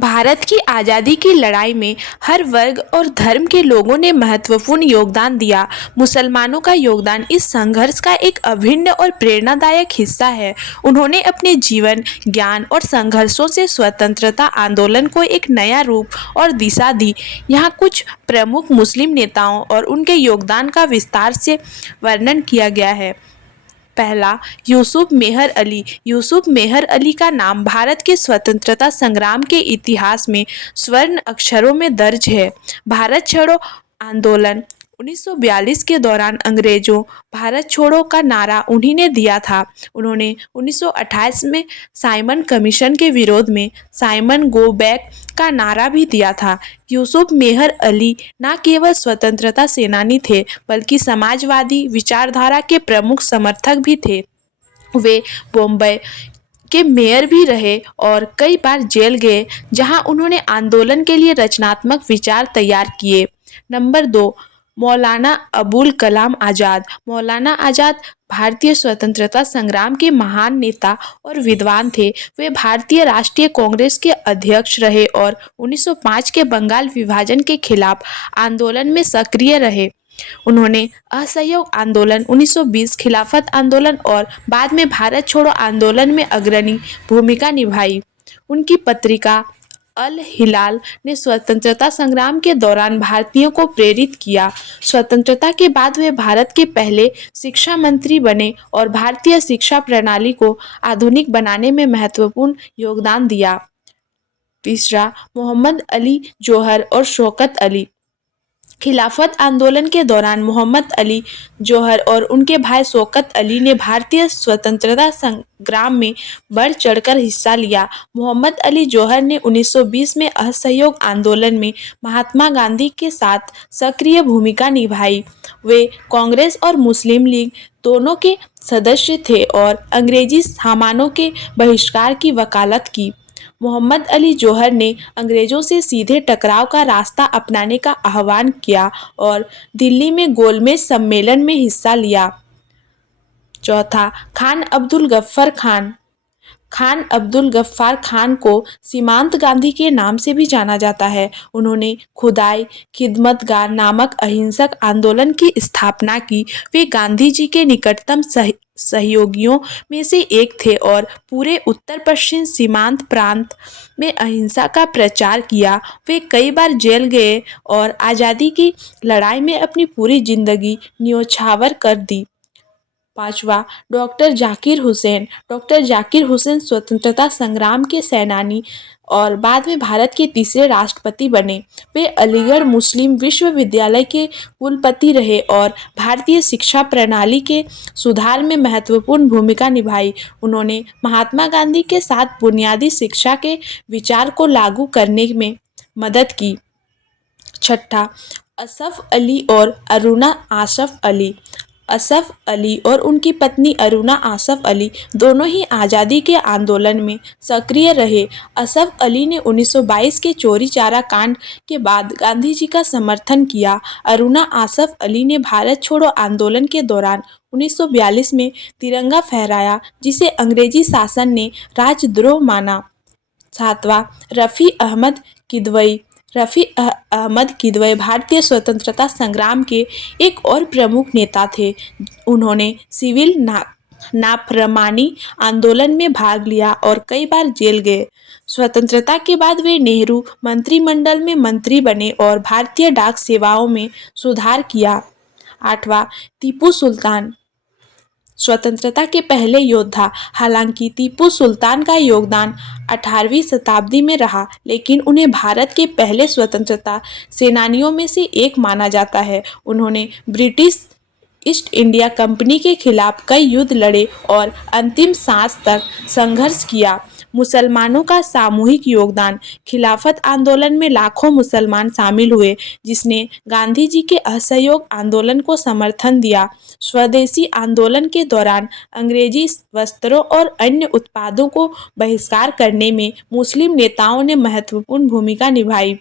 भारत की आज़ादी की लड़ाई में हर वर्ग और धर्म के लोगों ने महत्वपूर्ण योगदान दिया। मुसलमानों का योगदान इस संघर्ष का एक अभिन्न और प्रेरणादायक हिस्सा है। उन्होंने अपने जीवन, ज्ञान और संघर्षों से स्वतंत्रता आंदोलन को एक नया रूप और दिशा दी। यहाँ कुछ प्रमुख मुस्लिम नेताओं और उनके योगदान का विस्तार से वर्णन किया गया है। पहला, यूसुफ मेहर अली। यूसुफ मेहर अली का नाम भारत के स्वतंत्रता संग्राम के इतिहास में स्वर्ण अक्षरों में दर्ज है। भारत छोड़ो आंदोलन 1942 के दौरान अंग्रेजों भारत छोड़ो का नारा उन्हीं ने दिया था। उन्होंने 1928 में साइमन कमीशन के विरोध में साइमन गो बैक का नारा भी दिया था। यूसुफ मेहर अली न केवल स्वतंत्रता सेनानी थे, बल्कि समाजवादी विचारधारा के प्रमुख समर्थक भी थे। वे बॉम्बे के मेयर भी रहे और कई बार जेल गए, जहां उन्होंने आंदोलन के लिए रचनात्मक विचार तैयार किए। नंबर 2, मौलाना अबुल कलाम आज़ाद। मौलाना आज़ाद भारतीय स्वतंत्रता संग्राम के महान नेता और विद्वान थे। वे भारतीय राष्ट्रीय कांग्रेस के अध्यक्ष रहे और 1905 के बंगाल विभाजन के खिलाफ आंदोलन में सक्रिय रहे। उन्होंने असहयोग आंदोलन, 1920 खिलाफत आंदोलन और बाद में भारत छोड़ो आंदोलन में अग्रणी भूमिका निभाई। उनकी पत्रिका अल हिलाल ने स्वतंत्रता संग्राम के दौरान भारतीयों को प्रेरित किया। स्वतंत्रता के बाद वे भारत के पहले शिक्षा मंत्री बने और भारतीय शिक्षा प्रणाली को आधुनिक बनाने में महत्वपूर्ण योगदान दिया। तीसरा, मोहम्मद अली जौहर और शौकत अली। खिलाफत आंदोलन के दौरान मोहम्मद अली जौहर और उनके भाई शौकत अली ने भारतीय स्वतंत्रता संग्राम में बढ़ चढ़कर हिस्सा लिया। मोहम्मद अली जौहर ने 1920 में असहयोग आंदोलन में महात्मा गांधी के साथ सक्रिय भूमिका निभाई। वे कांग्रेस और मुस्लिम लीग दोनों के सदस्य थे और अंग्रेजी सामानों के बहिष्कार की वकालत की। मोहम्मद अली जौहर ने अंग्रेजों से सीधे टकराव का रास्ता अपनाने का आह्वान किया और दिल्ली में गोलमेज सम्मेलन में हिस्सा लिया। चौथा, खान अब्दुल गफ्फार खान। खान अब्दुल गफ्फार खान को सीमांत गांधी के नाम से भी जाना जाता है। उन्होंने खुदाई खिदमतगार नामक अहिंसक आंदोलन की स्थापना की। वे गांधी जी के निकटतम सहयोगियों में से एक थे और पूरे उत्तर पश्चिम सीमांत प्रांत में अहिंसा का प्रचार किया। वे कई बार जेल गए और आज़ादी की लड़ाई में अपनी पूरी जिंदगी न्योछावर कर दी। पांचवा, डॉक्टर जाकिर हुसैन। डॉक्टर जाकिर हुसैन स्वतंत्रता संग्राम के सेनानी और बाद में भारत के तीसरे राष्ट्रपति बने। वे अलीगढ़ मुस्लिम विश्वविद्यालय के कुलपति रहे और भारतीय शिक्षा प्रणाली के सुधार में महत्वपूर्ण भूमिका निभाई। उन्होंने महात्मा गांधी के साथ बुनियादी शिक्षा के विचार को लागू करने में मदद की। छठा, असफ अली और अरुणा आसफ अली। असफ अली और उनकी पत्नी अरुणा आसफ अली दोनों ही आज़ादी के आंदोलन में सक्रिय रहे। असफ अली ने 1922 के चौरी चौरा कांड के बाद गांधी जी का समर्थन किया। अरुणा आसफ अली ने भारत छोड़ो आंदोलन के दौरान 1942 में तिरंगा फहराया, जिसे अंग्रेजी शासन ने राजद्रोह माना। सातवां, रफ़ी अहमद किदवई। रफ़ी अहमद किदवई भारतीय स्वतंत्रता संग्राम के एक और प्रमुख नेता थे। उन्होंने सिविल नाफरमानी आंदोलन में भाग लिया और कई बार जेल गए। स्वतंत्रता के बाद वे नेहरू मंत्रिमंडल में मंत्री बने और भारतीय डाक सेवाओं में सुधार किया। आठवां, टीपू सुल्तान। स्वतंत्रता के पहले योद्धा। हालांकि टीपू सुल्तान का योगदान 18वीं शताब्दी में रहा, लेकिन उन्हें भारत के पहले स्वतंत्रता सेनानियों में से एक माना जाता है। उन्होंने ब्रिटिश ईस्ट इंडिया कंपनी के खिलाफ कई युद्ध लड़े और अंतिम सांस तक संघर्ष किया। मुसलमानों का सामूहिक योगदान। खिलाफत आंदोलन में लाखों मुसलमान शामिल हुए, जिसने गांधी जी के असहयोग आंदोलन को समर्थन दिया। स्वदेशी आंदोलन के दौरान अंग्रेजी वस्त्रों और अन्य उत्पादों को बहिष्कार करने में मुस्लिम नेताओं ने महत्वपूर्ण भूमिका निभाई।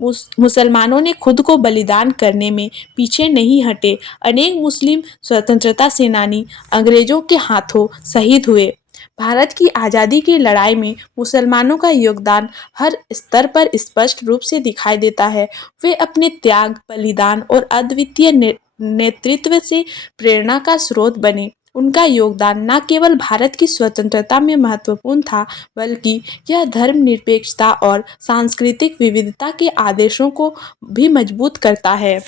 मुसलमानों ने खुद को बलिदान करने में पीछे नहीं हटे। अनेक मुस्लिम स्वतंत्रता सेनानी अंग्रेजों के हाथों शहीद हुए। भारत की आज़ादी की लड़ाई में मुसलमानों का योगदान हर स्तर पर स्पष्ट रूप से दिखाई देता है। वे अपने त्याग, बलिदान और अद्वितीय नेतृत्व से प्रेरणा का स्रोत बने। उनका योगदान न केवल भारत की स्वतंत्रता में महत्वपूर्ण था, बल्कि यह धर्मनिरपेक्षता और सांस्कृतिक विविधता के आदेशों को भी मजबूत करता है।